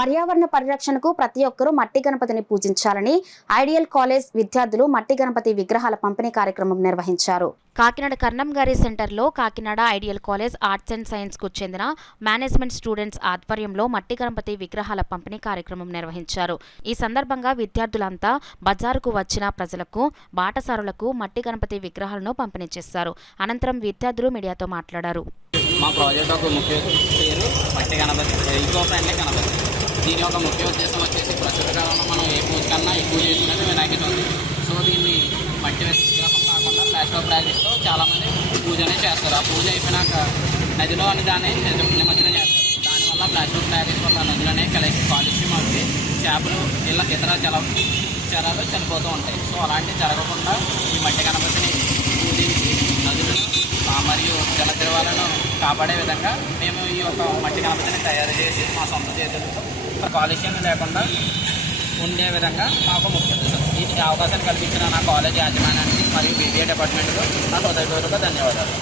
పర్యావరణ పరిరక్షణకు ప్రతి ఒక్కరూ మట్టి గణపతిని పూజించాలని ఐడియల్ కాలేజ్ విద్యార్థులు మట్టి గణపతి విగ్రహాల పంపిణీ కార్యక్రమం నిర్వహించారు. కాకినాడ కర్ణంగారి సెంటర్లో Kakinada ideal college arts and science కు చెందిన మేనేజ్మెంట్ స్టూడెంట్స్ ఆధ్వర్యంలో మట్టి గణపతి విగ్రహాల పంపిణీ కార్యక్రమం నిర్వహించారు. ఈ సందర్భంగా విద్యార్థులంతా బజారుకు వచ్చిన ప్రజలకు, బాటసారులకు మట్టి గణపతి విగ్రహాలను పంపిణీ చేశారు. అనంతరం విద్యార్థులు మీడియాతో మాట్లాడారు. మా ప్రాజెక్ట్ ఒక ముఖ్య పేరు మట్టి గణపతి, ఈకో ఫ్రెండ్లీ గణపతి. దీని యొక్క ముఖ్య ఉద్దేశం వచ్చేసి ప్రస్తుత కాలంలో మనం ఏ పూజ కన్నా ఎక్కువ చేసుకునేది వినాయక చవితి. సో దీన్ని మట్టి విగ్రహం కాకుండా ప్లాస్టర్ ప్రాజెక్ట్తో చాలామంది పూజ అనేది చేస్తారు. ఆ పూజ అయిపోయినాక నదిలో అని దాన్ని నిమజ్జనం చేస్తారు. దానివల్ల ప్లాస్టర్ ప్రాజెక్ట్ వల్ల నదులనే కాలుష్యం అవుతాయి, చేపలు ఇలా ఇతర జలాలు చనిపోతూ ఉంటాయి. సో అలాంటివి జరగకుండా ఈ మట్టి గణపతిని పూజించి నదులను మరియు జలద్రవాలను కాపాడే విధంగా మేము ఈ యొక్క మట్టి గణపతిని తయారు చేసి మా సొంత చేతులతో కాలుష్యం లేకుండా ఉండే విధంగా మాకు ముఖ్య ఉద్దేశం. దీనికి అవకాశం కల్పించిన నా కాలేజ్ యాజమాన్యానికి మరియు బీబీఏ డిపార్ట్మెంట్కు నా హృదయపూర్వక ధన్యవాదాలు.